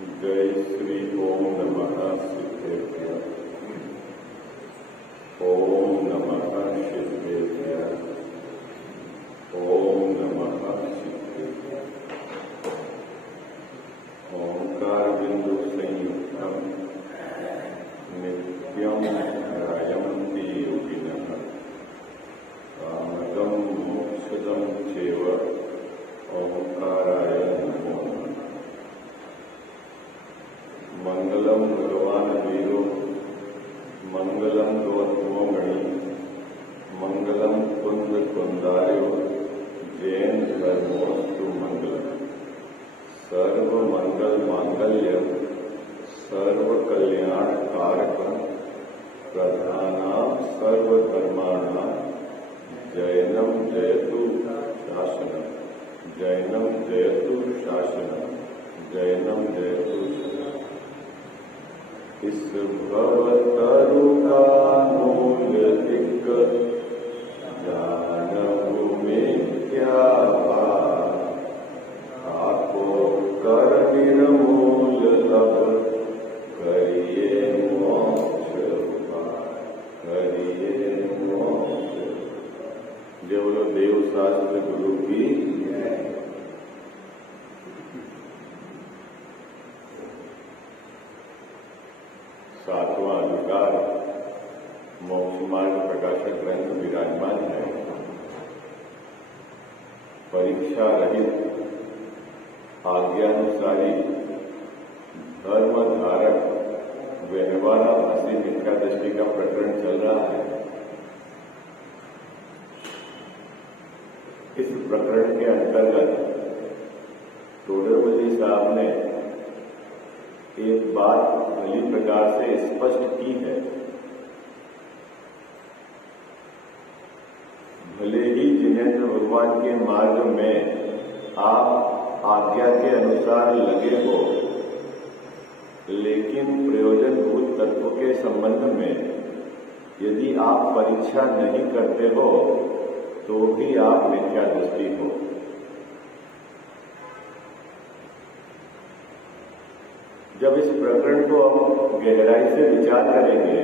जय श्री ओम नमः सिद्धेभ्यः। ओम नमः सिद्धेभ्यः। ओम नमः सिद्धेभ्यः। ओंकार बिंदु संयुक्तम नित्यम ध्यायन्ति योगिनः कामदं मोक्षदं चैव ओंकाराय नमो नमः। मंगलम भगवान वीरो मंगलम गौतमोमणि मंगलम कुंद कुंदार्यो जैन धर्मोस्तु मंगलम। सर्व मंगल मांगल्य सर्व कल्याण कारकम प्रधानां सर्वधर्माणां जैनम जयतु शासनम। जैनम जयतु शासनम। जैनम जयतु शासनम। इस भवतरु का मूल्य दिक्क जानहु में क्या बात। आपो कर निर्मूल तब करिए मोक्ष उपाय। करिए मोक्ष। जय बोलो देव शास्त्र गुरु की। सातवां अधिकार मोक्ष मार्ग प्रकाशक ग्रंथ विराजमान है। परीक्षा रहित आज्ञानुसारी धर्म धारक व्यवहारा भाषी मिथ्या दृष्टि का प्रकरण चल रहा है। इस प्रकरण के अंतर्गत टोडरमल्ली साहब ने एक बात भली प्रकार से स्पष्ट की है। भले ही जिनेन्द्र भगवान के मार्ग में आप आज्ञा के अनुसार लगे हो, लेकिन प्रयोजनभूत तत्व के संबंध में यदि आप परीक्षा नहीं करते हो तो भी आप मिथ्या दृष्टि हो। जब इस प्रकरण को हम गहराई से विचार करेंगे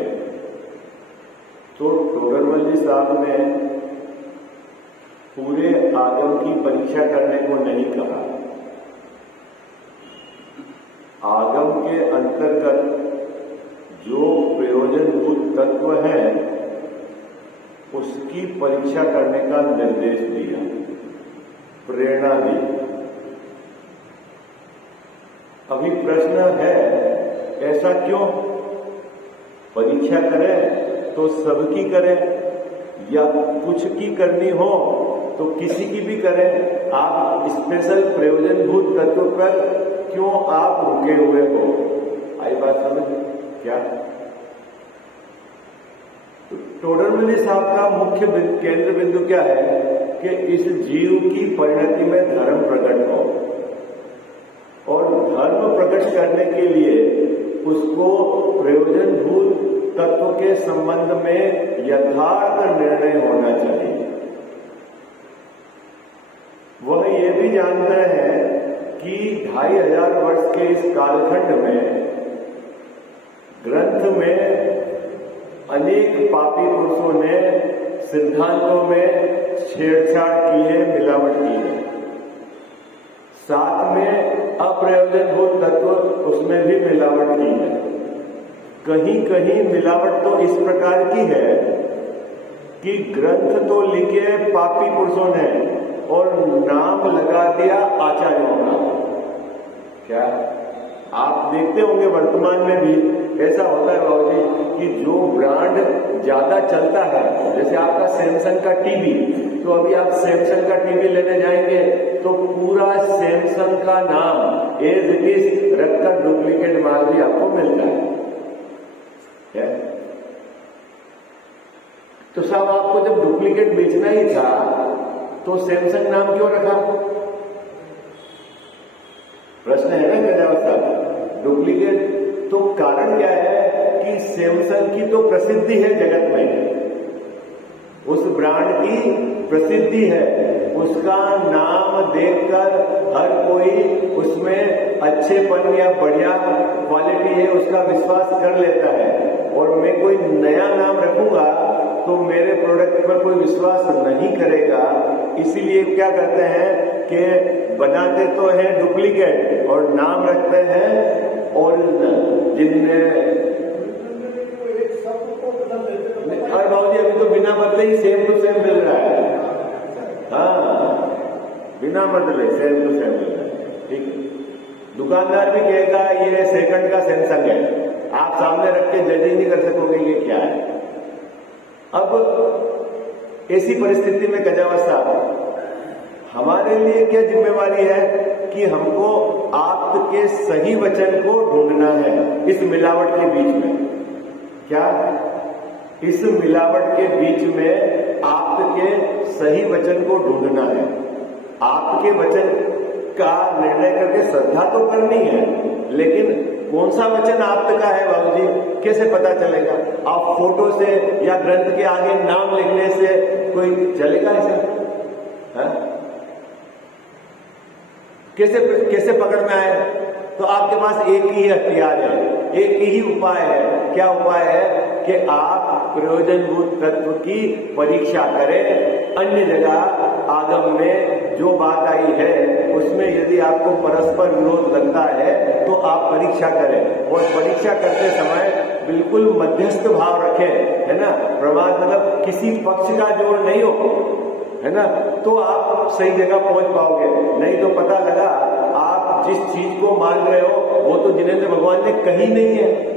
तो टोडरमल्ली साहब ने पूरे आगम की परीक्षा करने को नहीं कहा। आगम के अंतर्गत जो प्रयोजनभूत तत्व है उसकी परीक्षा करने का निर्देश दिया, प्रेरणा दी। अभी प्रश्न है, ऐसा क्यों? परीक्षा करें तो सबकी करें या कुछ की करनी हो तो किसी की भी करें। आप स्पेशल प्रयोजनभूत तत्व पर क्यों आप रुके हुए हो? आई बात समझ क्या? तो टोडरमल्ली साहब का मुख्य केंद्र बिंदु क्या है कि इस जीव की परिणति में धर्म प्रकट हो, और धर्म प्रकट करने के लिए उसको प्रयोजनभूत तत्व के संबंध में यथार्थ निर्णय होना चाहिए। वह ये भी जानते हैं कि 2500 वर्ष के इस कालखंड में ग्रंथ में अनेक पापी पुरुषों ने सिद्धांतों में छेड़छाड़ की है, मिलावट की है। साथ में अप्रयोजनभूत तत्व उसमें भी मिलावट की है। कहीं कहीं मिलावट तो इस प्रकार की है कि ग्रंथ तो लिखे पापी पुरुषों ने और नाम लगा दिया आचार्यों का। क्या आप देखते होंगे वर्तमान में भी ऐसा होता है बाबूजी कि जो ब्रांड ज्यादा चलता है, जैसे आपका सैमसंग का टीवी, तो अभी आप सैमसंग का टीवी लेने जाएंगे तो पूरा सैमसंग का नाम एज इट इज रखकर डुप्लीकेट माल भी आपको मिलता है। तो साहब आपको जब डुप्लीकेट बेचना ही था तो सैमसंग नाम क्यों रखा? प्रश्न है ना गजावत साहब। डुप्लीकेट तो कारण क्या है कि सैमसंग की तो प्रसिद्धि है जगत में, उस ब्रांड की प्रसिद्धि है, उसका नाम देखकर हर कोई उसमें अच्छेपन या बढ़िया क्वालिटी है उसका विश्वास कर लेता है, और मैं कोई नया नाम रखूंगा तो मेरे प्रोडक्ट पर कोई विश्वास नहीं करेगा। इसीलिए क्या करते हैं कि बनाते तो हैं डुप्लीकेट और नाम रखते हैं ओरिजिनल, जिनमें और बाबूजी अभी तो बिना बदले ही सेम टू सेम मिल रहा है। हाँ, बिना बदले सेम टू सेम मिल रहा है। ठीक है, दुकानदार भी कहेगा ये सेकंड का सैमसंग है, आप सामने रख के जज ही नहीं कर सकोगे ये क्या है। अब ऐसी परिस्थिति में गजावत साहब हमारे लिए क्या जिम्मेवारी है कि हमको आपके सही वचन को ढूंढना है इस मिलावट के बीच में। क्या इस मिलावट के बीच में आपके सही वचन को ढूंढना है। आपके वचन का निर्णय करके श्रद्धा तो करनी है, लेकिन कौन सा वचन आपका है बाबूजी कैसे पता चलेगा? आप फोटो से या ग्रंथ के आगे नाम लिखने से कोई चलेगा ऐसा? कैसे पकड़ में आए? तो आपके पास एक ही हथियार है, एक ही उपाय है। क्या उपाय है? कि आप प्रयोजनभूत तत्व की परीक्षा करें। अन्य जगह आगम में जो बात आई है उसमें यदि आपको परस्पर विरोध लगता है तो आप परीक्षा करें, और परीक्षा करते समय बिल्कुल मध्यस्थ भाव रखें, है ना। प्रमाद मतलब किसी पक्ष का जोर नहीं हो, है ना, तो आप सही जगह पहुंच पाओगे। नहीं तो पता लगा आप जिस चीज को मान रहे हो वो तो जिनेंद्र भगवान ने कही नहीं है।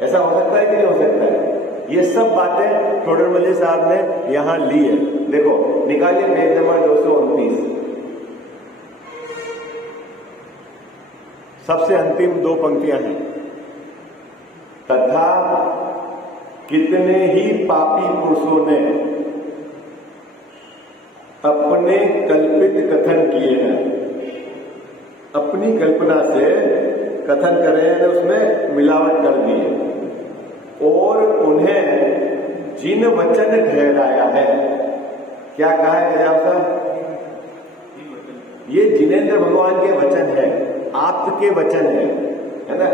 ऐसा हो सकता है कि नहीं हो सकता है? ये सब बातें टोडरमल साहब ने यहां ली है। देखो, निकालिए पेज नंबर 229, सबसे अंतिम दो पंक्तियां हैं। तथा कितने ही पापी पुरुषों ने अपने कल्पित कथन किए हैं, अपनी कल्पना से कथन कर रहे हैं, उसमें मिलावट कर दी है, और उन्हें जिन वचन ठहराया है। क्या कहा है गजाव साहब? ये जिनेंद्र भगवान के वचन है, आपके वचन है ना।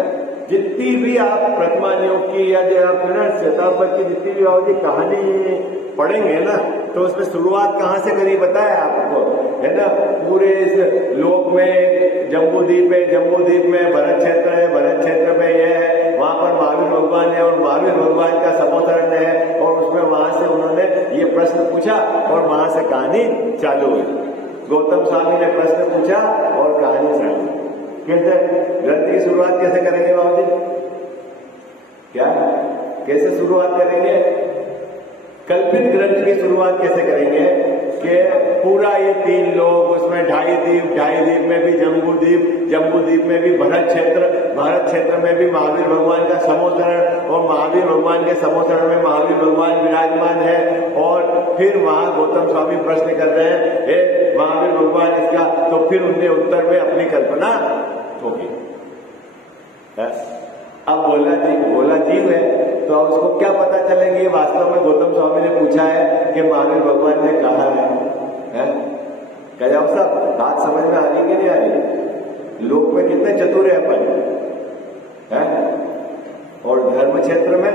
जितनी भी आप प्रतिमा नियोग की या जो आप शताब्द की जितनी भी आओगी कहानी पढ़ेंगे ना, तो उसमें शुरुआत कहां से करी बताया आपको, है ना। पूरे इस लोक में जम्बूद्वीप है, जम्बूद्वीप में भरत क्षेत्र है, भरत क्षेत्र में यह है, वहां पर महावीर भगवान है और महावीर भगवान का समोतरण है, और उसमें वहां से उन्होंने ये प्रश्न पूछा और वहां से कहानी चालू हुई। गौतम स्वामी ने प्रश्न पूछा और कहानी चालू। कैसे ग्रंथ की शुरुआत कैसे करेंगे बाबू जी? क्या कैसे शुरुआत करेंगे? कल्पित ग्रंथ की शुरुआत कैसे करेंगे कि पूरा ये 3 लोग, उसमें 2.5 द्वीप में भी जम्बूद्वीप में भी भरत क्षेत्र में भी महावीर भगवान का समोतरण, और महावीर भगवान के समोतरण में महावीर भगवान विराजमान है। और फिर वहां गौतम स्वामी प्रश्न कर रहे हैं, हे महावीर भगवान इसका, तो फिर उनने उत्तर में अपनी कल्पना होगी। अब बोला जीव है, तो अब उसको क्या पता चलेगी वास्तव में गौतम स्वामी ने पूछा है कि महावीर भगवान ने कहा है? क्या साहब बात समझ में आ रही कि नहीं आ रही? लोक में कितने चतुर है अपन, है? और धर्म क्षेत्र में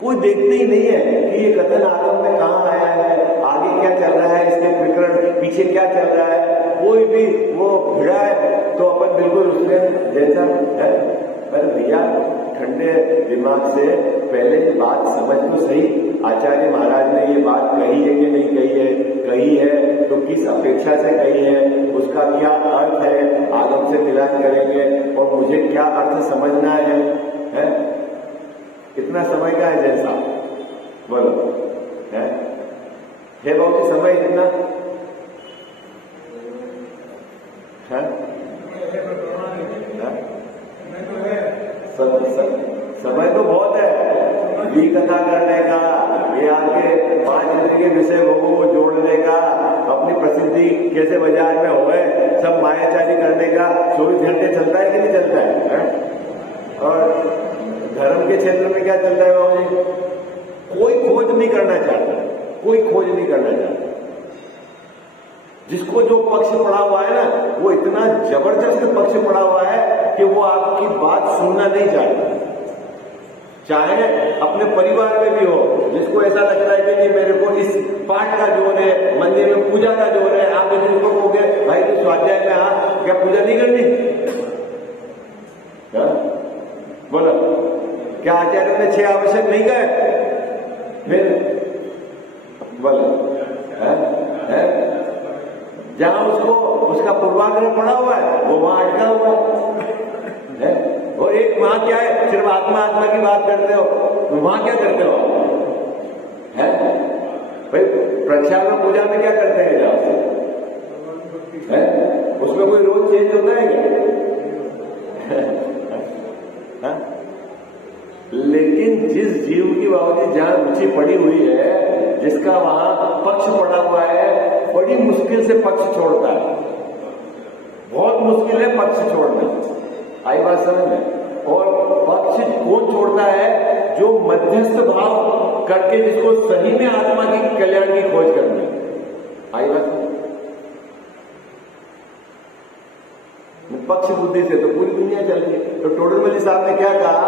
कोई देखते ही नहीं है कि ये कथन आगम में कहां आया है, आगे क्या चल रहा है, इसके विकरण पीछे क्या चल रहा है। कोई भी वो भिड़ा है तो अपन बिल्कुल उसमें जैसा है। पर भैया ठंडे दिमाग से पहले बात समझ तो सही, आचार्य महाराज ने ये बात कही है कि नहीं कही है? कही है तो किस अपेक्षा से कही है, उसका क्या अर्थ है, आगम से मिलान करेंगे, और मुझे क्या अर्थ समझना है? कितना समय का है जैसा बोलो है बहुत ही समय इतना है? समय तो बहुत है भी कथा करने का, ये आके 5 दिन के विषय को जोड़ने का, अपनी प्रसिद्धि कैसे बाजार में हो गए, सब मायाचारी करने का 24 घंटे चलता है कि नहीं चलता है? और धर्म के क्षेत्र में क्या चलता है बाबू जी? कोई खोज नहीं करना चाहता, कोई खोज नहीं करना चाहता। जिसको जो पक्ष पड़ा हुआ है ना, वो इतना जबरदस्त पक्ष पड़ा हुआ है कि वो आपकी बात सुनना नहीं चाहता। चाहे अपने परिवार में भी हो, जिसको ऐसा लगता है कि नहीं मेरे को इस पाठ का जोर है, मंदिर में पूजा का जोर है, आप यदि उसको कहोगे भाई तो स्वाध्याय में हाँ, क्या पूजा नहीं करनी? बोलो, क्या आचार्य ने 6 आवश्यक नहीं कहे? फिर बोलो, जहां उसको उसका पूर्वाग्रह पड़ा हुआ है वो वहां अटका हुआ है। और एक वहां क्या है, सिर्फ आत्मा आत्मा की बात करते हो, तो वहां क्या करते हो है भाई? प्रक्षालन पूजा में क्या करते हैं जाओ है? उसमें कोई रोज चेंज होता है क्या? लेकिन जिस जीव की बाबूजी जहां रुचि पड़ी हुई है, जिसका वहां पक्ष पड़ा हुआ है, बड़ी मुश्किल से पक्ष छोड़ता है। बहुत मुश्किल है पक्ष छोड़ना। आई बात समझ में? और पक्ष कौन छोड़ता है? जो मध्यस्थ भाव करके जिसको सही में आत्मा की कल्याण की खोज करनी है। आई बात? पक्ष बुद्धि से तो पूरी दुनिया चल रही है। तो टोडरमल जी साहब ने क्या कहा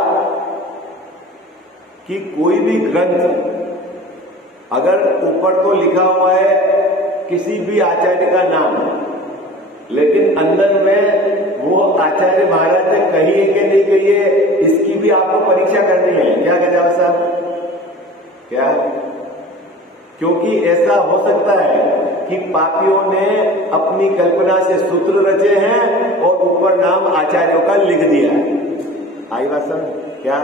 कि कोई भी ग्रंथ अगर ऊपर तो लिखा हुआ है किसी भी आचार्य का नाम, लेकिन अंदर में वो आचार्य महाराज ने कही है कि नहीं कही है, इसकी भी आपको परीक्षा करनी है। क्या गजाव साहब? क्या? क्योंकि ऐसा हो सकता है कि पापियों ने अपनी कल्पना से सूत्र रचे हैं और ऊपर नाम आचार्यों का लिख दिया है। आई बात समझ? क्या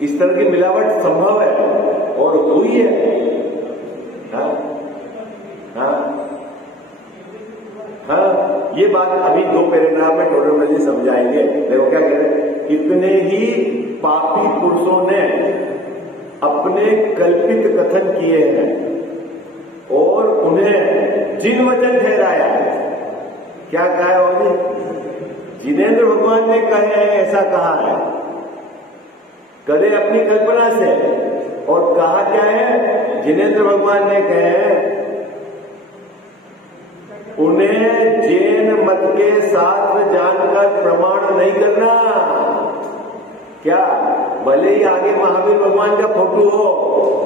इस तरह की मिलावट संभव है और हुई है? हाँ हाँ हाँ, ये बात अभी 2 पैराग्राफ में टोडरमल जी समझाएंगे। देखो क्या कह रहे हैं, इतने ही पापी पुरुषों ने अपने कल्पित कथन किए हैं और उन्हें जिन वचन ठहराया। क्या कहा है उन्होंने? जिनेंद्र भगवान ने कहे हैं, ऐसा कहा है, करे अपनी कल्पना से। और कहा क्या है? जिनेंद्र भगवान ने कहे उन्हें जैन मत के शास्त्र जानकर प्रमाण नहीं करना। क्या? भले ही आगे महावीर भगवान का फोटो हो,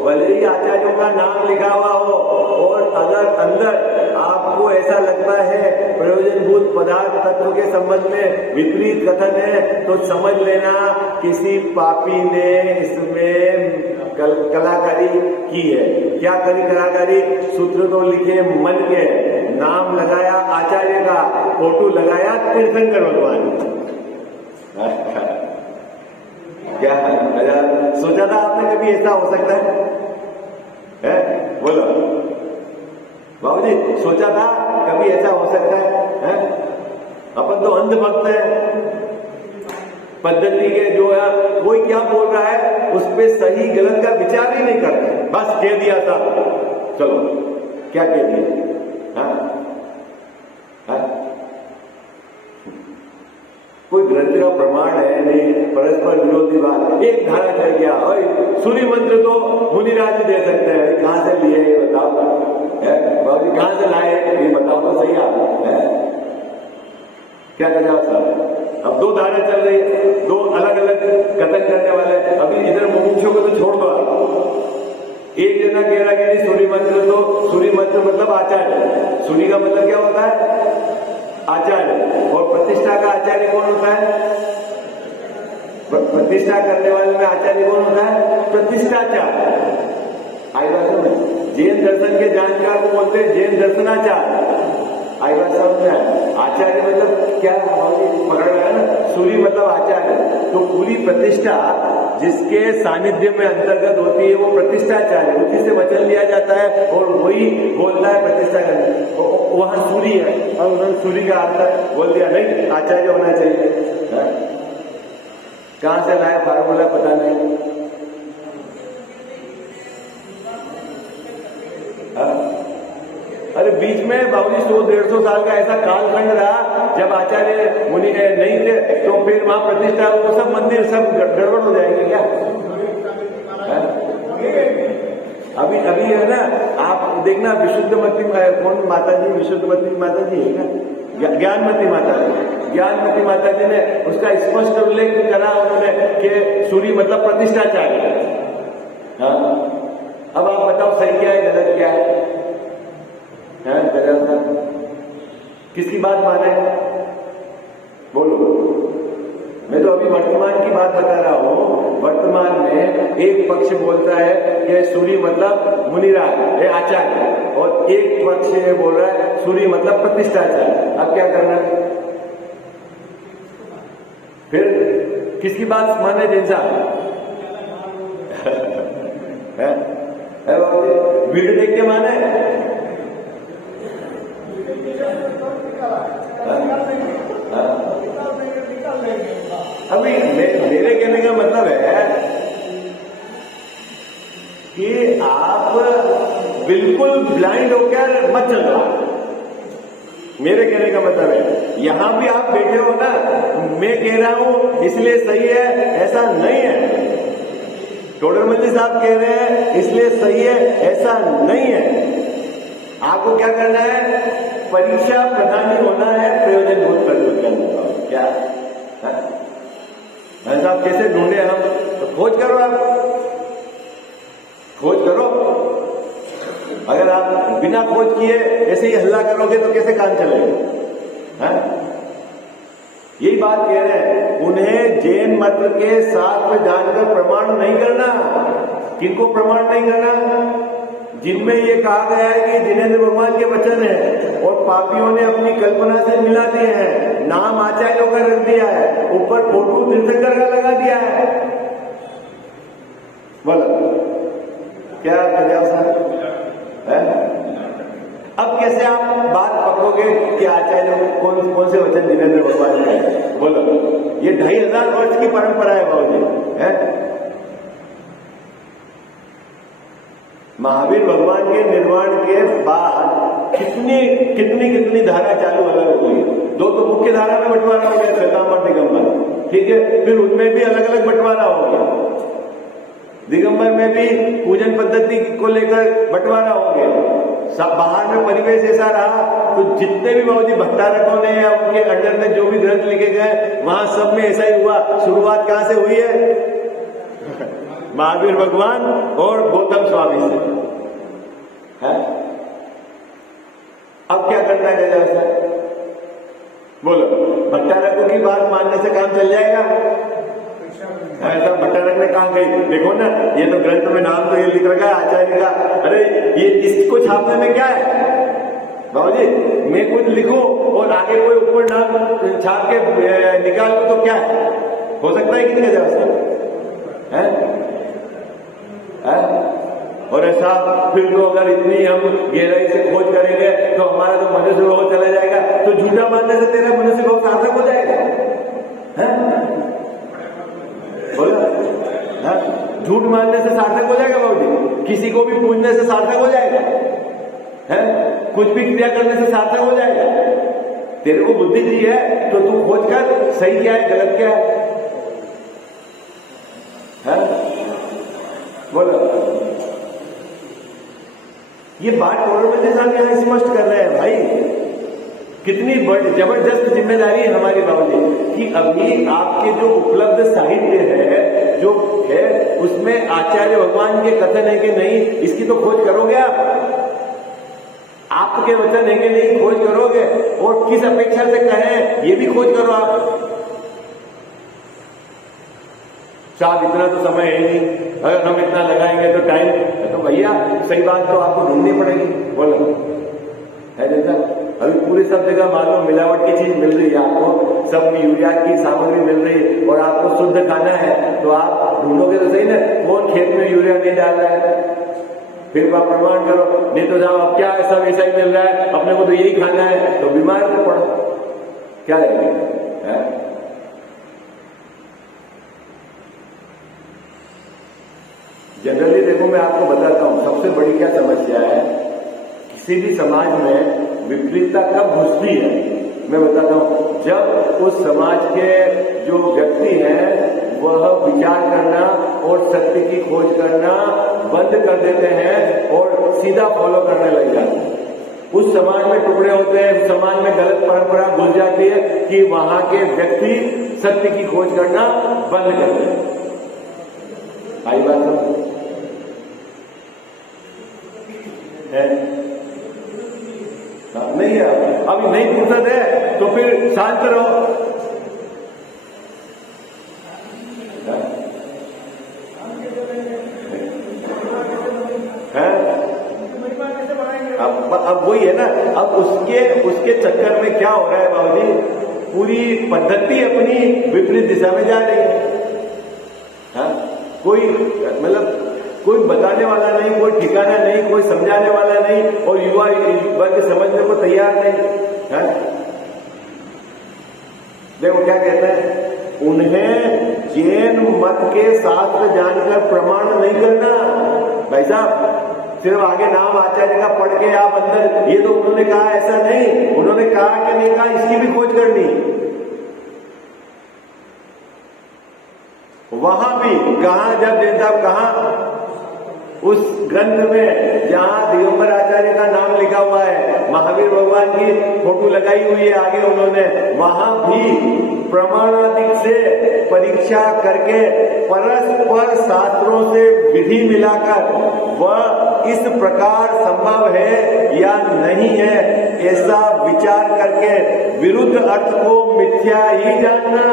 भले ही आचार्यों का नाम लिखा हुआ हो, और अगर अंदर आपको ऐसा लगता है प्रयोजनभूत पदार्थ तत्व के संबंध में विपरीत कथन है, तो समझ लेना किसी पापी ने इसमें कलाकारी की है। क्या करी कलाकारी? सूत्र तो लिखे मन के, नाम लगाया आचार्य का, फोटो लगाया तीर्थंकर भगवान। क्या सोचा था आपने कभी ऐसा हो सकता है? बोलो बाबूजी, सोचा था कभी ऐसा हो सकता है? अपन तो अंधभक्त है, पद्धति के जो है कोई क्या बोल रहा है उस पर सही गलत का विचार ही नहीं करते, बस कह दिया था, चलो क्या कह दिया। हाँ? कोई ग्रंथ का प्रमाण है नहीं, परस्पर विरोधी बात, एक धारा चल गया। और सूर्य मंत्र तो मुनिराज दे सकते हैं, कहां से लिए ये बताओ, बाबूजी कहां से लाए ये बताओ तो सही आप है? क्या कर जाओ साहब? अब 2 धारा चल रही है, 2 अलग अलग कथन करने वाले। अभी इधर मुमुक्षों को तो छोड़ दो आप। एक जना कह रहा कि नहीं सूर्य मंत्र, तो सूर्य मंत्र मतलब आचार्य। सूर्य का मतलब क्या होता है? आचार्य। और प्रतिष्ठा का आचार्य कौन होता है? प्रतिष्ठा करने वाले में आचार्य कौन होता है? प्रतिष्ठाचार्य। आई बात समझ? जैन दर्शन के जानकार को बोलते हैं जैन दर्शनाचार्य। आई बात समझ में? आचार्य मतलब क्या पकड़ रहा है ना? सूर्य मतलब आचार्य। तो पूरी प्रतिष्ठा जिसके सानिध्य में अंतर्गत होती है वो प्रतिष्ठाचार्य, उसी से वचन लिया जाता है और वही बोलता है प्रतिष्ठा करने। वहां सूर्य है और उन्होंने सूर्य का अर्थ बोल दिया, नहीं आचार्य होना चाहिए। कहां से लाया फार्मूला पता नहीं। अरे बीच में बाबूजी 100-150 साल का ऐसा कालखंड रहा जब आचार्य मुनि नहीं थे, तो फिर वहां प्रतिष्ठा, वो सब मंदिर सब गड़बड़ हो जाएंगे क्या? अभी है ना, आप देखना विशुद्धमती कौन माता जी, विशुद्धमती माता जी है क्या, ज्ञानमती माता जी, ज्ञानमती माता जी ने उसका स्पष्ट उल्लेख करा उन्होंने कि सूरी मतलब प्रतिष्ठाचार्य। हाँ, अब आप बताओ सही क्या है गलत क्या है? गलत किसकी बात माने? बोलो। मैं तो अभी वर्तमान की बात बता रहा हूं। वर्तमान में एक पक्ष बोलता है कि सूरी मतलब मुनिराज आचार्य, और एक पक्ष ये बोल रहा है सूरी मतलब प्रतिष्ठाचार्य। अब क्या करना है? फिर किसकी बात माने? जैसा वीडियो देख के माने? अभी मेरे कहने का मतलब है कि आप बिल्कुल ब्लाइंड होकर मत चल रहा। मेरे कहने का मतलब है यहां भी आप बैठे हो ना, मैं कह रहा हूं इसलिए सही है, ऐसा नहीं है। टोडरमल जी साहब कह रहे हैं इसलिए सही है, ऐसा नहीं है। आपको क्या करना है? परीक्षा प्रधानी होना है, प्रयोजन भूत प्रस्तुत करना होगा। क्या साहब कैसे ढूंढे हम? तो खोज करो, आप खोज करो। अगर आप बिना खोज किए ऐसे ही हल्ला करोगे तो कैसे काम चलेगा? यही बात कह रहे हैं, उन्हें जैन मत के साथ में जानकर प्रमाण नहीं करना। किनको प्रमाण नहीं करना? जिनमें ये कहा गया है कि जिनेंद्र भगवान के वचन है और पापियों ने अपनी कल्पना से मिला दिए हैं, नाम आचार्यों का रख दिया है, ऊपर फोटो तीर्थंकर का लगा दिया है। बोलो क्या है? अब कैसे आप बात पकड़ोगे कि आचार्यों को कौन से वचन जिनेंद्र भगवान के हैं? बोलो, ये 2500 वर्ष की परंपरा है बाबूजी, है? महावीर भगवान के निर्वाण के बाद कितनी धारा चालू अलग हो गई। दो तो मुख्य धारा में बंटवारा हो गया, श्वेतांबर दिगंबर, ठीक है। फिर उनमें भी अलग अलग बंटवारा हो गया। दिगंबर में भी पूजन पद्धति को लेकर बंटवारा हो गया। सब बाहर में परिवेश ऐसा रहा तो जितने भी बाबूजी भट्टारकों ने या उनके अंडर में जो भी ग्रंथ लिखे गए वहां सब में ऐसा ही हुआ। शुरुआत कहां से हुई है? महावीर भगवान और गौतम स्वामी से, है? अब क्या करना है गजा? बोलो, भट्टारकों की बात मानने से काम चल जाएगा? ऐसा भट्टारक ने कहा गई, देखो ना ये तो ग्रंथ में नाम तो ये लिख रखा है आचार्य का, अरे ये इसको छापने में क्या है बाबूजी? मैं कुछ लिखूं और आगे कोई ऊपर नाम छाप के निकाल दूं तो क्या है? हो सकता है कि नहीं गजा? है? और ऐसा फिर तो अगर इतनी हम गहराई से खोज करेंगे तो हमारा तो मनुष्य भाव चला जाएगा, तो झूठा मानने से तेरा मनुष्य भाव सार्थक हो जाएगा? झूठ मानने से सार्थक हो जाएगा बाबूजी? किसी को भी पूछने से सार्थक हो जाएगा? है? कुछ भी क्रिया करने से सार्थक हो जाएगा? तेरे को बुद्धि दी है तो तू खोज कर सही क्या है गलत क्या है? बोलो। ये बात टोडरमल साहब यहां स्पष्ट कर रहे हैं भाई, कितनी जबरदस्त जिम्मेदारी है हमारी बाबूजी कि अभी आपके जो उपलब्ध साहित्य है जो है उसमें आचार्य भगवान के कथन है कि नहीं, इसकी तो खोज करोगे आप। आपके वचन है कि नहीं, खोज करोगे। और किस अपेक्षा से कहें ये भी खोज करो आप। साहब इतना तो समय है नहीं, अगर हम इतना लगाएंगे तो टाइम, तो भैया सही बात तो आपको ढूंढनी पड़ेगी। बोलो, है जैसा अभी पूरी सब जगह मालूम मिलावट की चीज मिल रही है आपको, सब यूरिया की सामग्री मिल रही है और आपको शुद्ध खाना है तो आप ढूंढोगे तो सही ना कौन खेत में यूरिया नहीं डाल रहा है, फिर आप प्रमाण करो। नहीं तो साहब अब क्या है, सब ऐसा ही मिल रहा है, अपने को तो यही खाना है, तो बीमार तो पड़ो, क्या लगेगा? जनरली देखो मैं आपको बताता हूं सबसे बड़ी क्या समस्या है, किसी भी समाज में विपरीतता कब घुसती है मैं बताता हूं, जब उस समाज के जो व्यक्ति हैं वह विचार करना और सत्य की खोज करना बंद कर देते हैं और सीधा फॉलो करने लग जाते हैं, उस समाज में टुकड़े होते हैं, उस समाज में गलत परंपरा घुस जाती है कि वहां के व्यक्ति सत्य की खोज करना बंद कर देते। आई बात है? नहीं है, अभी नहीं फुर्सत है तो फिर शांत रहो। अब वही है ना, अब उसके चक्कर में क्या हो रहा है बाबूजी, पूरी पद्धति अपनी विपरीत दिशा में जा रही है। हाँ, कोई मतलब कोई बताने वाला नहीं, कोई ठिकाना नहीं, कोई समझाने वाला नहीं, और युवा वर्ग समझने को तैयार नहीं है। देखो क्या कहते हैं, उन्हें जैन मत के शास्त्र जानकर प्रमाण नहीं करना। भाई साहब, सिर्फ आगे नाम आचार्य का पढ़ के आप अंदर, ये तो उन्होंने कहा, ऐसा नहीं, उन्होंने कहा कि नहीं कहा, इसकी भी खोज करनी। वहां भी कहा, जब जैन साहब कहा उस ग्रंथ में जहां दिगंबर आचार्य का नाम लिखा हुआ है, महावीर भगवान की फोटो लगाई हुई है आगे उन्होंने, वहां भी प्रमाणाधिक से परीक्षा करके परस्पर शास्त्रों से विधि मिलाकर वह इस प्रकार संभव है या नहीं है, ऐसा विचार करके विरुद्ध अर्थ को मिथ्या ही जानना।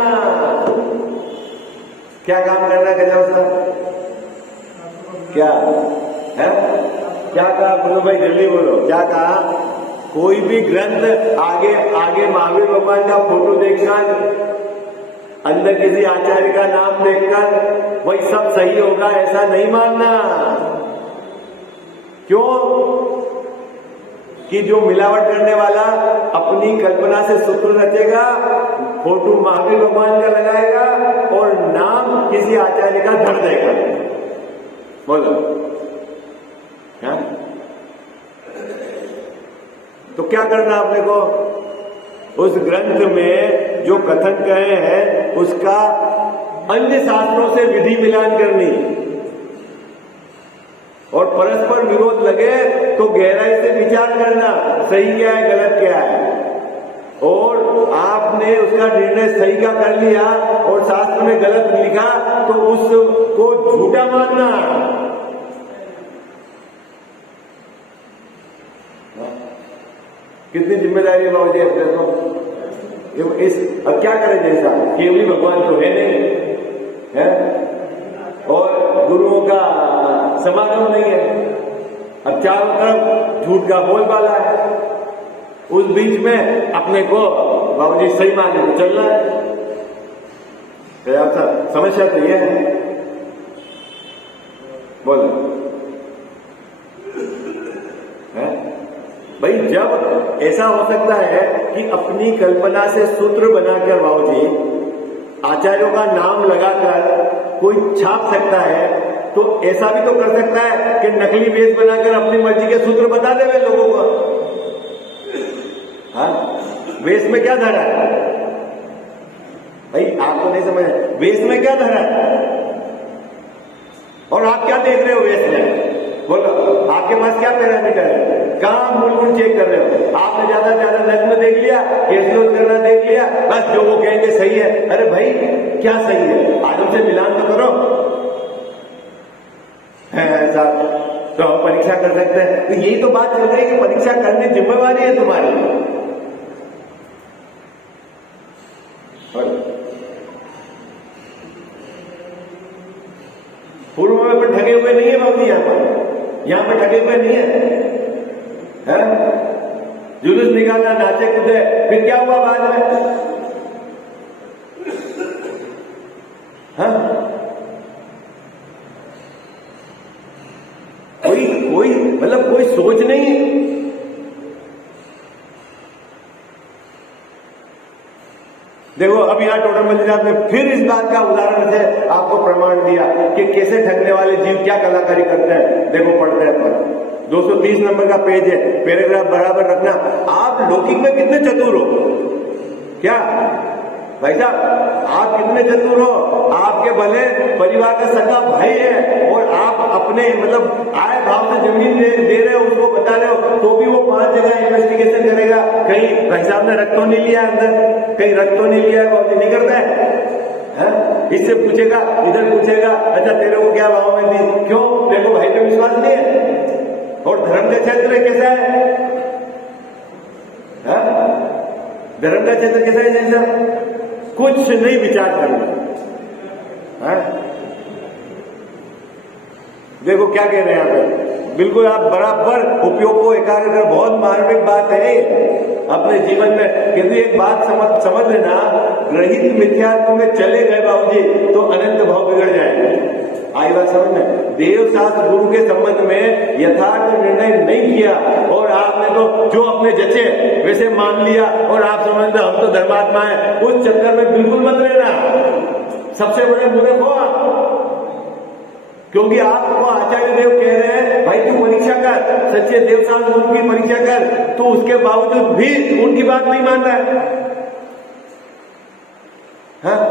क्या काम करना गजब साहब? क्या है? क्या कहा? बोलो भाई, जल्दी बोलो, क्या कहा? कोई भी ग्रंथ आगे महावीर भगवान का फोटो देखकर, अंदर किसी आचार्य का नाम देखकर वही सब सही होगा ऐसा नहीं मानना। क्यों? कि जो मिलावट करने वाला अपनी कल्पना से सूत्र रचेगा, फोटो महावीर भगवान का लगाएगा और नाम किसी आचार्य का धर देगा। बोलो क्या? तो क्या करना आपने को? उस ग्रंथ में जो कथन कहे हैं उसका अन्य शास्त्रों से विधि मिलान करनी, और परस्पर विरोध लगे तो गहराई से विचार करना, सही क्या है गलत क्या है, और आपने उसका निर्णय सही का कर लिया और शास्त्र में गलत लिखा तो उसको झूठा मानना। कितनी जिम्मेदारी है बाबूजी अपने को? इस अब क्या करें, जैसा केवली भगवान तो है नहीं है और गुरुओं का समागम नहीं है, अब चारों तरफ झूठ का बोलबाला है, उस बीच में अपने को बाबूजी सही मानने को चलना है। समस्या तो यह है। बोलो है भाई, जब ऐसा हो सकता है कि अपनी कल्पना से सूत्र बनाकर बाबूजी आचार्यों का नाम लगाकर कोई छाप सकता है, तो ऐसा भी तो कर सकता है कि नकली वेश बनाकर अपनी मर्जी के सूत्र बता देवे लोगों को। हाँ, वेश में क्या धरा है भाई? आपको नहीं समझ, वेश में क्या धरा है और आप क्या देख रहे हो वेश में? बोलो, आपके पास क्या पैरामीटर है? कहां मूल चेक कर रहे हो? आपने ज्यादा से ज्यादा नग्न देख लिया, केसलोज करना देख लिया, बस जो वो कहेंगे सही है। अरे भाई, क्या सही है? आज उनसे मिलान तो करो। साहब, तो हम परीक्षा कर सकते हैं, तो यही तो बात चल रही है कि परीक्षा करने की जिम्मेवारी है तुम्हारी। पूर्व में पर ठगे हुए नहीं है बाबूजी, यहां पर ठगे हुए नहीं है? जुलूस निकाला, नाचे कूदे, फिर क्या हुआ बाद में? कोई मतलब कोई सोच नहीं। देखो, अब यहाँ टोटल बद्रीनाथ में फिर इस बात का उदाहरण से आपको प्रमाण दिया कि कैसे ठगने वाले जीव क्या कलाकारी करते हैं। देखो, पढ़ते हैं पर 230 नंबर का पेज है, पैराग्राफ बराबर रखना। आप लौकिक में कितने चतुर हो? क्या भाई साहब, आप कितने चतुर हो, आपके भले परिवार का सगा भाई है और आप अपने मतलब आय भाव से जमीन दे रहे हो, उसको बता रहे हो, तो भी वो 5 जगह इन्वेस्टिगेशन करेगा। कहीं भाई साहब ने रख तो नहीं लिया अंदर, कहीं रख तो नहीं लिया, वो नहीं करता है? इससे पूछेगा, इधर पूछेगा, अच्छा तेरे को क्या भाव में दी, क्यों तेरे को भाई पे विश्वास नहीं है? और धर्म का क्षेत्र कैसा है? धर्म का क्षेत्र कैसा है? जैसा कुछ नहीं विचार करना। देखो क्या कह रहे हैं यहाँ पे, बिल्कुल आप बराबर उपयोग को एकाग्र कर, बहुत मार्मिक बात है अपने जीवन में। क्योंकि एक बात समझ लेना, ग्रहित मिथ्यात्व में चले गए बाबूजी तो अनंत भाव बिगड़ जाएंगे। आई बात समझ में? देव शास्त्र गुरु के संबंध में यथार्थ निर्णय नहीं किया और आपने तो जो अपने जचे वैसे मान लिया और आप समझते हम तो धर्मात्मा है, उस चक्कर में बिल्कुल मत रहना। सबसे बड़े बुरे हो आप, क्योंकि आपको आचार्य देव कह रहे हैं भाई तू परीक्षा कर, सच्चे देव शास्त्र गुरु की परीक्षा कर, तो उसके बावजूद भी उनकी बात नहीं मान रहा है। हाँ?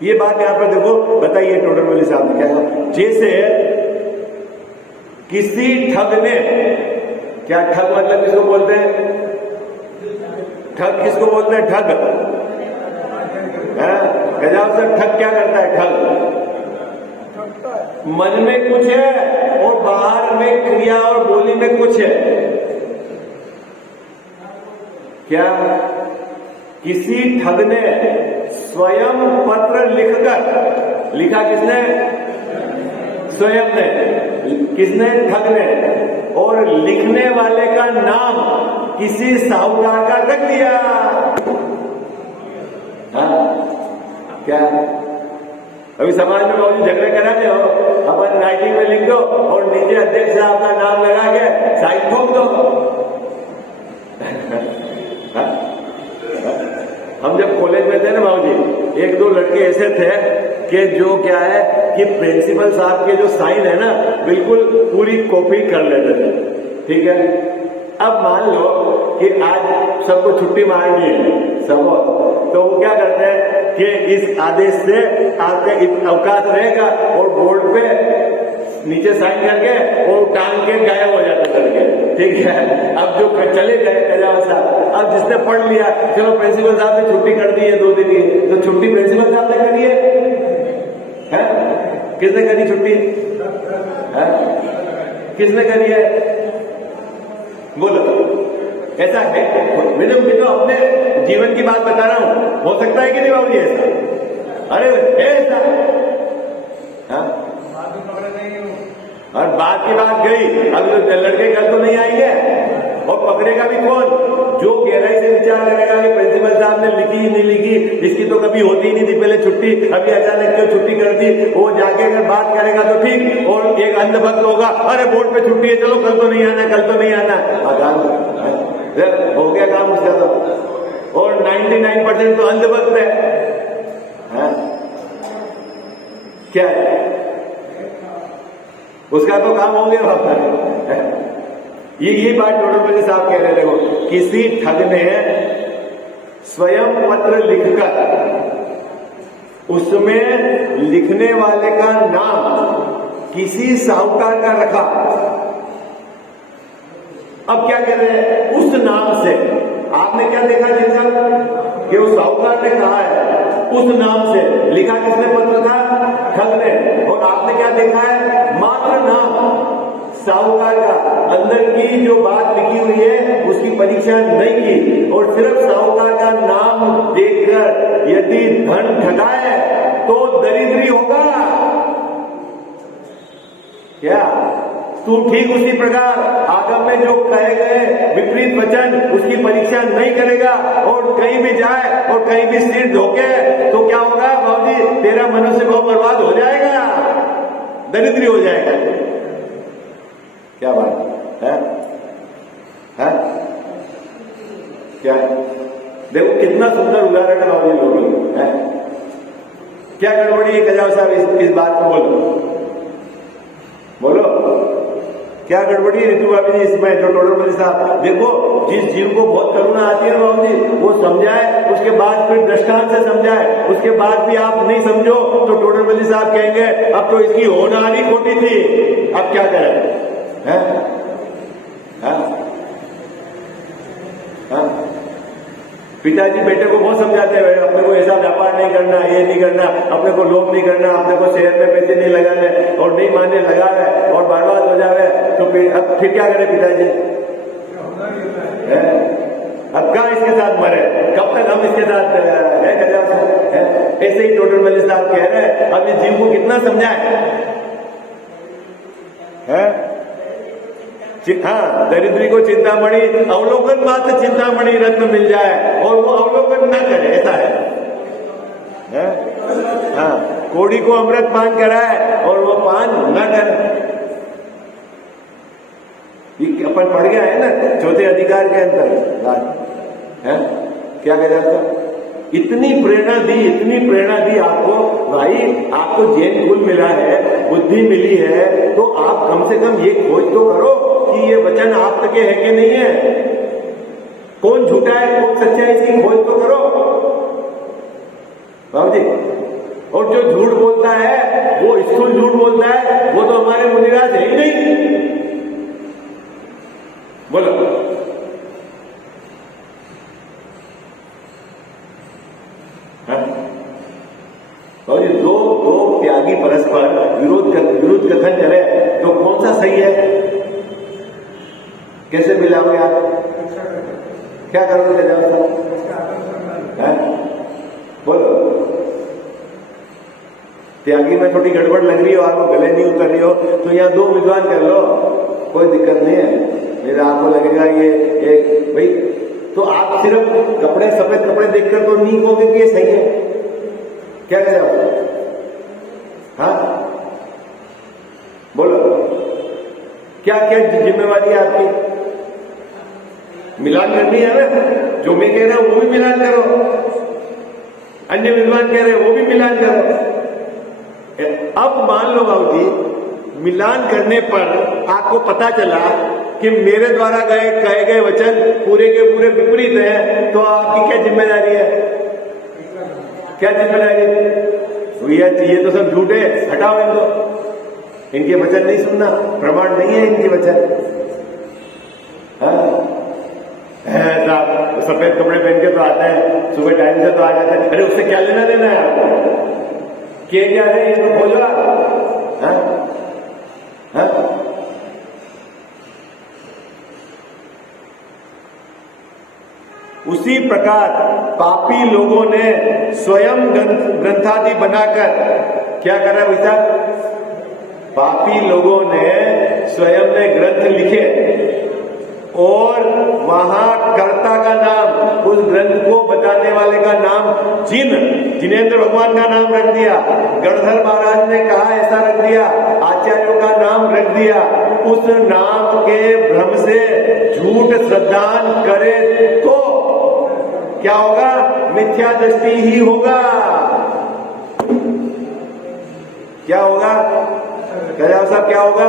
ये बात यहां पर देखो बताइए टोडरमल साहब ने क्या कहा, जैसे किसी ठग ने, क्या ठग मतलब किसको बोलते हैं? ठग किसको बोलते हैं? ठग गजाव से ठग क्या करता है? ठग मन में कुछ है और बाहर में क्रिया और बोली में कुछ है। क्या किसी ठग ने स्वयं पत्र लिखकर, लिखा किसने? स्वयं ने। किसने? ठग ने। और लिखने वाले का नाम किसी साहूकार का रख दिया। क्या अभी समाज में बहुत झगड़े कराते हो, अपन राइटिंग में लिख दो और नीचे अध्यक्ष साहब का नाम लगा के साइन ठोक दो। हम जब कॉलेज में थे ना बाबूजी, 1-2 लड़के ऐसे थे कि जो क्या है कि प्रिंसिपल साहब के जो साइन है ना बिल्कुल पूरी कॉपी कर लेते थे। ठीक है, अब मान लो कि आज सबको छुट्टी मारनी है सबको, तो वो क्या करते हैं कि इस आदेश से आपका अवकाश रहेगा और बोर्ड पे नीचे साइन करके और टांग के गायब हो जाते करके। ठीक है, अब जो चले गए कजाव साहब, अब जिसने पढ़ लिया चलो प्रिंसिपल साहब ने छुट्टी कर दी है 2 दिन की, तो छुट्टी प्रिंसिपल साहब ने करी है? किसने करी छुट्टी? किसने करी है? बोलो। ऐसा है? मैं तो अपने जीवन की बात बता रहा हूं, हो सकता है कि नहीं बाबू ऐसा? अरे ऐसा और बात की बात गई, अब लड़के कल तो नहीं आएंगे और पकड़ेगा भी कौन? जो गहराई से विचार करेगा कि प्रिंसिपल साहब ने लिखी ही नहीं लिखी, इसकी तो कभी होती ही नहीं थी पहले छुट्टी, अभी अचानक क्यों छुट्टी कर दी, वो जाके अगर बात करेगा तो ठीक। और एक अंधभक्त होगा, अरे बोर्ड पे छुट्टी है, चलो कल तो नहीं आना, कल तो नहीं आना, हो गया काम उसका तो। और 99% तो अंधभक्त है। क्या है? उसका तो काम हो गया बाबा। ये बात टोडरमल साहब कह रहे थे, वो किसी ठग ने स्वयं पत्र लिखकर उसमें लिखने वाले का नाम किसी साहूकार का रखा। अब क्या कह रहे हैं? उस नाम से आपने क्या देखा जी साहब कि उस साहूकार ने कहा है, उस नाम से लिखा किसने पत्र था? ठग ने। और आपने क्या देखा है? मात्र नाम साहूकार का, अंदर की जो बात लिखी हुई है उसकी परीक्षा नहीं की और सिर्फ साहूकार का नाम देखकर यदि धन ठगाए तो दरिद्री होगा। क्या तू ठीक उसी प्रकार आगम में जो कहे गए विपरीत वचन उसकी परीक्षा नहीं करेगा और कहीं भी जाए और कहीं भी सिर धोके तो क्या होगा बाबूजी? तेरा मनुष्य भाव बर्बाद हो जाएगा, दरिद्री हो जाएगा। क्या बात है? क्या देखो कितना सुंदर उदाहरण है बाबूजी लोग है। क्या गड़बड़ी है कजाव साहब इस बात को बोलो? बोलो क्या गड़बड़ी है ऋतु भाभी जी इसमें? जो टोडरमल साहब देखो, जिस जीव को बहुत करुणा आती है बाबू जी, वो समझाए, उसके बाद फिर दृष्टांत से समझाए, उसके बाद भी आप नहीं समझो तो टोडरमल साहब कहेंगे अब तो इसकी होनहारी खोटी थी, अब क्या करें? पिताजी बेटे को बहुत समझाते हैं, अपने को ऐसा व्यापार नहीं करना, ये नहीं करना, अपने को लोभ नहीं करना, अपने को शेयर में पैसे नहीं लगाने, और नहीं माने लगा रहे और बर्बाद हो जावे, तो अब फिर क्या करे पिताजी? अब कहाँ इसके साथ मरे? कब तक हम इसके साथ है? ऐसे ही टोडरमल साहब कह रहे हैं, अब ये जीव को कितना समझाए? हाँ, दरिद्री को चिंतामणि अवलोकन मात्र चिंतामणि रत्न मिल जाए और वो अवलोकन न करे, ऐसा है? हाँ, कोड़ी को अमृत पान कराए और वो पान न करे। ये अपन पढ़ गया है ना चौथे अधिकार के अंतर्गत, है क्या कह रहा था? इतनी प्रेरणा दी आपको भाई, आपको जैन कुल मिला है, बुद्धि मिली है, तो आप कम से कम ये खोज तो करो कि ये वचन आप तक है कि नहीं है, कौन झूठा है कौन सच्चा है, इसकी खोज तो करो बाबू जी। और जो झूठ बोलता है वो स्थूल झूठ बोलता है, वो तो हमारे मुनिराज है ही नहीं। बोलो बाबू जी, दो त्यागी परस्पर विरुद्ध कथन करे तो कौन सा सही है? कैसे मिलाओगे आप? क्या करोगे बोलो? त्यागी में थोड़ी गड़बड़ लग रही हो, आपको गले नहीं उतर रही हो, तो यहाँ दो विद्वान कर लो, कोई दिक्कत नहीं है। मेरा आपको लगेगा ये भाई, तो आप सिर्फ कपड़े, सफेद कपड़े देखकर तो नहीं कहोगे कि ये सही है। क्या कहें आप? हाँ बोलो, क्या क्या जिम्मेवारी है आपकी? मिलान करनी है ना, जो मैं कह रहा हूं वो भी मिलान करो, अन्य विद्वान कह रहे हैं वो भी मिलान करो। अब मान लो बाबू जी, मिलान करने पर आपको पता चला कि मेरे द्वारा कहे गए वचन पूरे के पूरे विपरीत है, तो आपकी क्या जिम्मेदारी है? क्या जिम्मेदारी? ये तो सब झूठे, हटाओ इनको, इनके वचन नहीं सुनना, प्रमाण नहीं है इनके वचन। साहब सफेद कपड़े पहन के तो आते हैं, सुबह टाइम से तो आ जाते हैं, अरे उससे क्या लेना देना है आपको? क्या है ये तो खोलो आप। उसी प्रकार पापी लोगों ने स्वयं ग्रंथादि बनाकर क्या करा भैया? पापी लोगों ने स्वयं ने ग्रंथ लिखे और वहां कर्ता का नाम, उस ग्रंथ को बताने वाले का नाम जिनेन्द्र भगवान का नाम रख दिया, गणधर महाराज ने कहा ऐसा रख दिया, आचार्यों का नाम रख दिया। उस नाम के भ्रम से झूठ श्रद्धान करे तो क्या होगा? मिथ्या दृष्टि ही होगा। क्या होगा? कह साहब क्या होगा?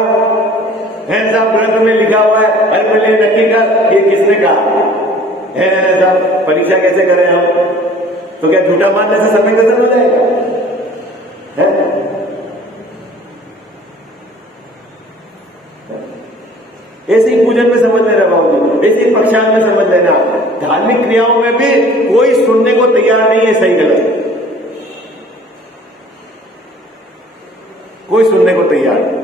है साहब ग्रंथ में लिखा हुआ है, अरे पहले नक्की कर, ये किसने कहा है साहब? परीक्षा कैसे करें हम? तो क्या झूठा मानने से समय खत्म हो जाएगा? है? ऐसे ही पूजन में समझ लेना बाबू जी, ऐसे ही पक्षांत में समझ लेना। धार्मिक क्रियाओं में भी कोई सुनने को तैयार नहीं है सही गलत, कोई सुनने को तैयार नहीं।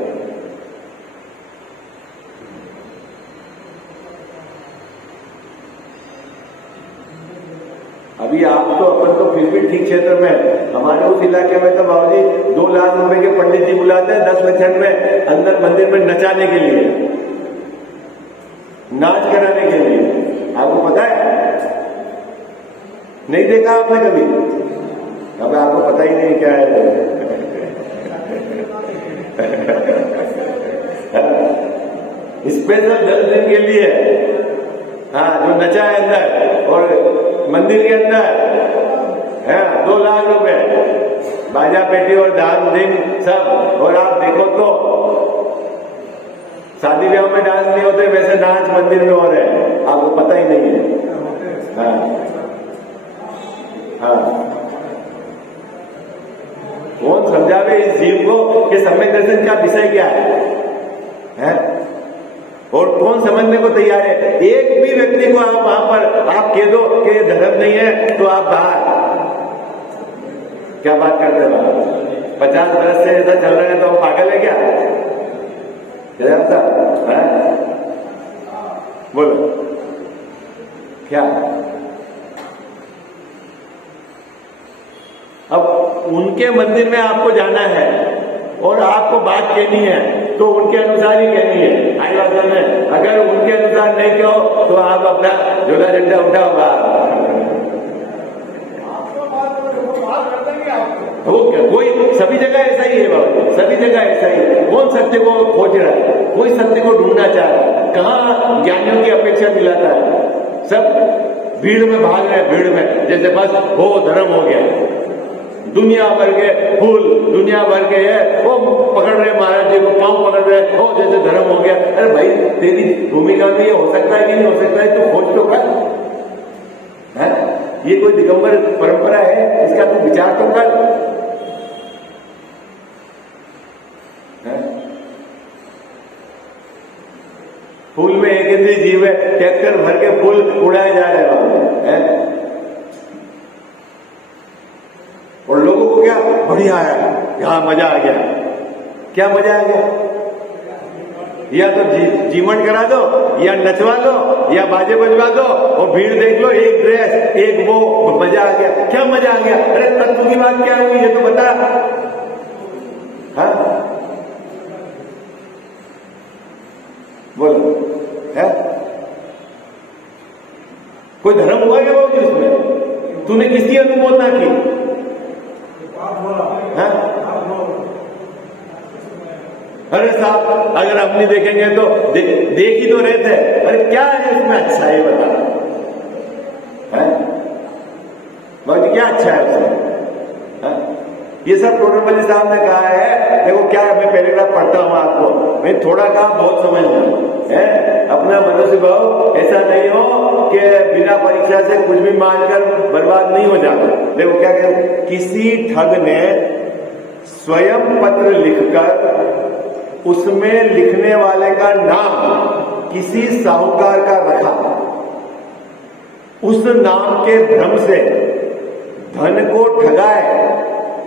अभी आप तो अपन तो फिर भी ठीक क्षेत्र में, हमारे उस इलाके में तो बाबू जी 2 लाख रुपए के पंडित जी बुलाते हैं 10 लक्षण में अंदर मंदिर में नचाने के लिए, नाच कराने के लिए। आपको पता है? नहीं देखा आपने कभी? अब आपको पता ही नहीं क्या है। स्पेशल 10 दिन के लिए, हाँ, जो नचा है अंदर और मंदिर के अंदर है 2 लाख रुपए, बाजा पेटी और दान दिन सब। और आप देखो तो शादी ब्याह में डांस नहीं होते, वैसे नाच मंदिर में हो रहे हैं, आपको पता ही नहीं है। हाँ हाँ, कौन समझावे इस जीव को कि सम्यक दर्शन का विषय क्या है? और कौन समझने को तैयार है? एक भी व्यक्ति को आप वहां पर आप कह दो कि धर्म नहीं है तो आप बाहर। क्या बात करते हो? 50 वर्ष से ऐसा चल रहा है तो पागल है क्या? बोलो क्या? अब उनके मंदिर में आपको जाना है और आपको बात कहनी है तो उनके अनुसार ही कहनी है। आई बात में अगर उनके अनुसार नहीं कहो तो आप अपना झोला झंडा उठाओगा। वो कोई सभी जगह ऐसा ही है बाबू, सभी जगह ऐसा ही है। कौन सत्य को खोज रहा है? कोई सत्य को ढूंढना चाह रहा है। कहाँ ज्ञानियों की अपेक्षा दिलाता है? सब भीड़ में भाग रहे हैं, भीड़ में जैसे बस वो धर्म हो गया। दुनिया भर के फूल, दुनिया भर के है वो पकड़ रहे महाराज जी को, पांव पकड़ रहे, वो जैसे धर्म हो गया। अरे भाई तेरी भूमिका में ये हो सकता है कि नहीं हो सकता है, तो खोज तो कर। ये कोई दिगंबर परंपरा है, इसका तू विचार तो कर। फूल में एक इंद्रिय जीव है, ट्रैक्टर भर के फूल उड़ाए जा रहे हैं और लोगों को क्या बढ़िया है, यहां मजा आ गया। क्या मजा आ गया? या तो जीवन करा दो, या नचवा दो, या बाजे बजवा दो और भीड़ देख लो, एक ड्रेस एक वो, मजा आ गया। क्या मजा आ गया? अरे तत्व की बात क्या हुई ये तो बता। हाँ बोलो है? कोई धर्म हुआ क्या बाबू उसमें? तूने किसकी अनुमोदना की? हाँ? अरे साहब अगर हम नहीं देखेंगे तो देख ही तो रहे थे। अरे क्या है इसमें अच्छा है बता? बाबू क्या अच्छा है उसमें? ये सब टोटल साहब ने कहा है। देखो क्या है, मैं पैराग्राफ पढ़ता हूं आपको, मैं थोड़ा कहा बहुत समझना है। अपना मनुष्य भाव ऐसा नहीं हो कि बिना परीक्षा से कुछ भी मानकर बर्बाद नहीं हो जाता। देखो क्या कहते, किसी ठग ने स्वयं पत्र लिखकर उसमें लिखने वाले का नाम किसी साहूकार का रखा। उस नाम के भ्रम से धन को ठगाए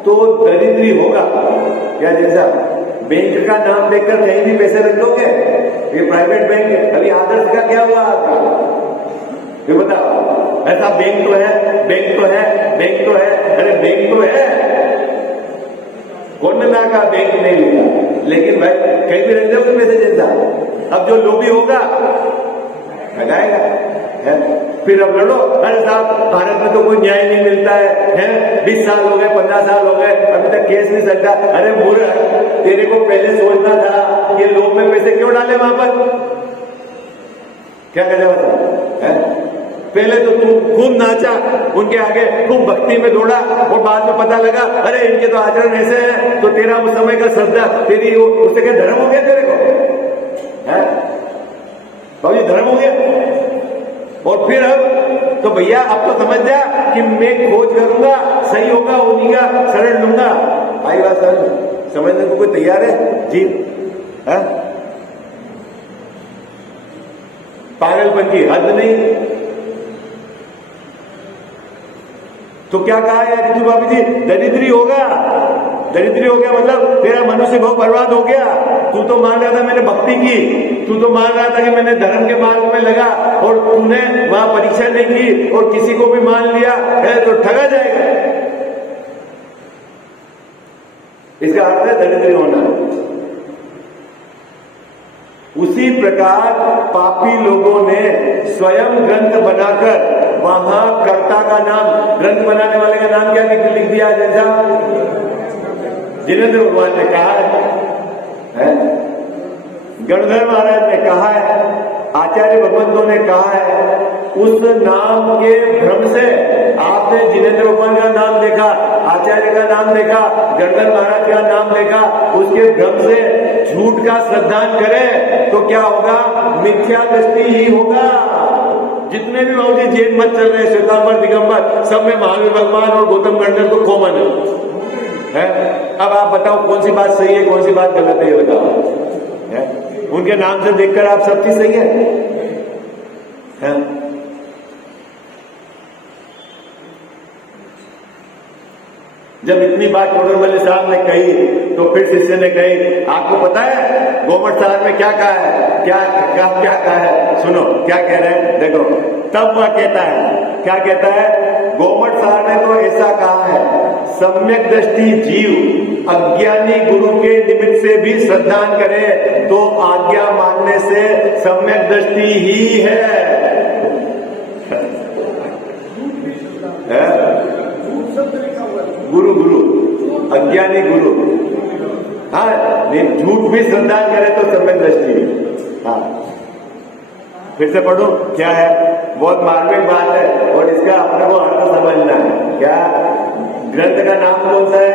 तो दरिद्री होगा क्या? जैसा बैंक का नाम देखकर कहीं भी पैसे रख लोगे, ये प्राइवेट बैंक है। अभी आदर्श का क्या हुआ आपका? ये बताओ। ऐसा बैंक तो है, बैंक तो है, बैंक तो है। अरे बैंक तो है, कौन ने कहा बैंक नहीं लिया? लेकिन भाई कहीं भी रख दोगे पैसे जैसा। अब जो लोभी होगा ठगाएगा है। फिर अब लड़ो, अरे साहब भारत में तो कोई न्याय नहीं मिलता है 20 साल हो गए, 15 साल हो गए, अभी तक केस नहीं सकता। अरे मूर्ख, तेरे को पहले सोचना था ये लोग में पैसे क्यों डाले वहां पर? क्या कहना है? पहले तो तू खूब नाचा उनके आगे, खूब भक्ति में दौड़ा और बाद में पता लगा अरे इनके तो आचरण ऐसे हैं, तो तेरा उस समय का श्रद्धा तेरी उससे क्या धर्म हो गया तेरे को? है बाबू धर्म हो गया। और फिर अब तो भैया अब तो समझ जा कि मैं खोज करूंगा, सही होगा उन्हीं का शरण लूंगा। आई बात समझने को कोई तैयार है जी? है पागलपन की हद नहीं। तो क्या कहा है रितु भाभी जी? दरिद्री होगा। दरिद्री हो गया मतलब तेरा मनुष्य भाव बर्बाद हो गया। तू तो मान रहा था मैंने भक्ति की, तू तो मान रहा था कि मैंने धर्म के मार्ग में लगा, और तूने वहां परीक्षा नहीं की और किसी को भी मान लिया है तो ठगा जाएगा। इसका अर्थ है दरिद्री होना। उसी प्रकार पापी लोगों ने स्वयं ग्रंथ बनाकर वहां कर्ता का नाम, ग्रंथ बनाने वाले का नाम क्या लिख दिया? जैसा जिनेंद्र भगवान ने कहा है, गणधर महाराज ने कहा है, आचार्य भगवंतों ने कहा है। उस नाम के भ्रम से आपने जिनेंद्र भगवान का नाम देखा, आचार्य का नाम देखा, गणधर महाराज का नाम देखा, उसके भ्रम से झूठ का श्रद्धान करे तो क्या होगा? मिथ्या दृष्टि ही होगा। जितने भी बाबूजी जैन मत चल रहे, श्वेतांबर, दिगंबर, सब में महावीर भगवान और गौतम गणधर तो कॉमन है। अब आप बताओ कौन सी बात सही है, कौन सी बात गलत है, ये बताओ है? उनके नाम से देखकर आप सब चीज सही है? जब इतनी बात टोडरमल साहब ने कही तो फिर शिष्य ने कही, आपको पता है गोमट साहब में क्या कहा है? क्या कहा है? सुनो क्या कह रहे हैं, देखो। तब वह कहता है, क्या कहता है? गोमट साहब ने तो ऐसा कहा है, सम्यक दृष्टि जीव अज्ञानी गुरु के निमित्त से भी श्रद्धान करे तो आज्ञा मानने से सम्यक दृष्टि ही है। गुरु अज्ञानी गुरु, हाँ, झूठ भी श्रद्धान करे तो सम्यक दृष्टि। हाँ, फिर से पढ़ो क्या है, बहुत मार्मिक बात है और इसका अपने को अर्थ समझना है। क्या ग्रंथ का नाम कौन सा है?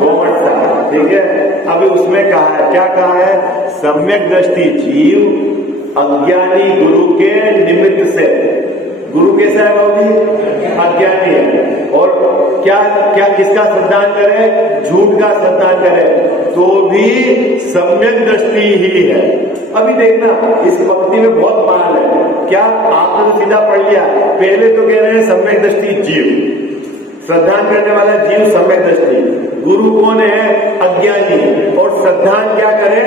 गोमट साहब, ठीक है। अभी उसमें कहा है, क्या कहा है? सम्यक दृष्टि जीव अज्ञानी गुरु के निमित्त से। गुरु कैसा है बाबूजी? अज्ञानी है। और क्या क्या किसका श्रद्धान करे? झूठ का श्रद्धान करे तो भी सम्यक दृष्टि ही है। अभी देखना इस पंक्ति में बहुत माल है। क्या आपने तो सीधा पढ़ लिया, पहले तो कह रहे हैं सम्यक दृष्टि जीव, श्रद्धान करने वाला जीव सम्यक दृष्टि, गुरु कौन है? अज्ञानी। और श्रद्धान क्या करे?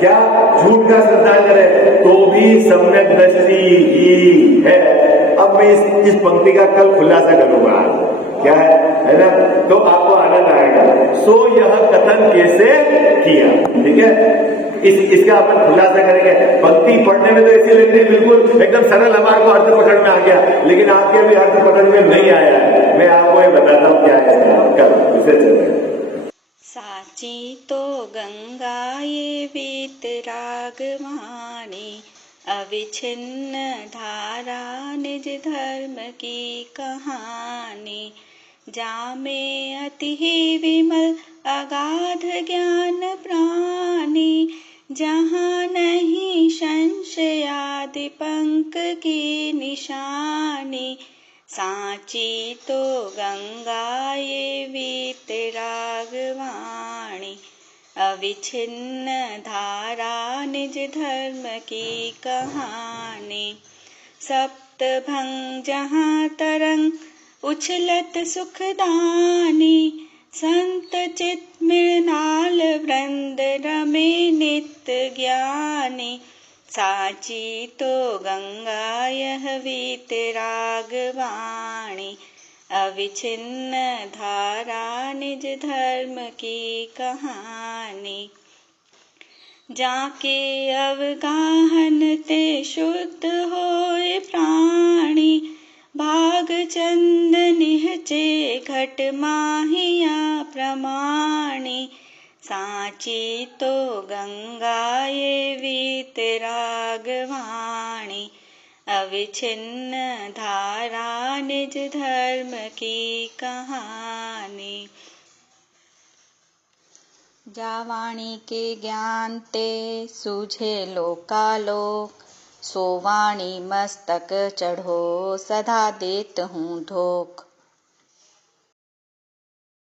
क्या झूठ का श्रद्धान करे तो भी सम्यक दृष्टि ही है। अब मैं इस पंक्ति का कल खुलासा करूंगा, क्या है ना, तो आपको आनंद आएगा। सो यह कथन कैसे किया, ठीक है, इसका अपन खुलासा करेंगे। पंक्ति पढ़ने में तो ऐसी लग रही है बिल्कुल एकदम सरल, हमारे को अर्थ पकड़ में आ गया, लेकिन आपके भी अर्थ पकड़ में नहीं आया है। मैं आपको ये बताता हूँ क्या है, कल इसे चलते। साची तो गंगा ये वीतराग वाणी, अविच्छिन्न धारा निज धर्म की कहानी। जामे अति ही विमल अगाध ज्ञान प्राणी, जहाँ नहीं संशयादि पंक की निशानी। साची तो गंगा ये वीतराग वाणी, अविच्छिन्न धारा निज धर्म की कहानी। सप्तभंग जहाँ तरंग उछलत सुखदानी, संत चित मृणाल वृंद रमे नित्य ज्ञानी। साची तो गंगा यह वीतराग वाणी, अविच्छिन्न धारा निज धर्म की कहानी। जाके अवगाहन ते शुद्ध होए प्राणी, भाग चंद निहचे घट माहिया प्रमाणी। साची तो गंगा ये वीतराग वाणी, अविच्छिन्न धारा निज धर्म की कहानी। जावाणी के ज्ञान ते सूझे लोकालोक, सो वाणी मस्तक चढ़ो सदा देत हूँ धोख।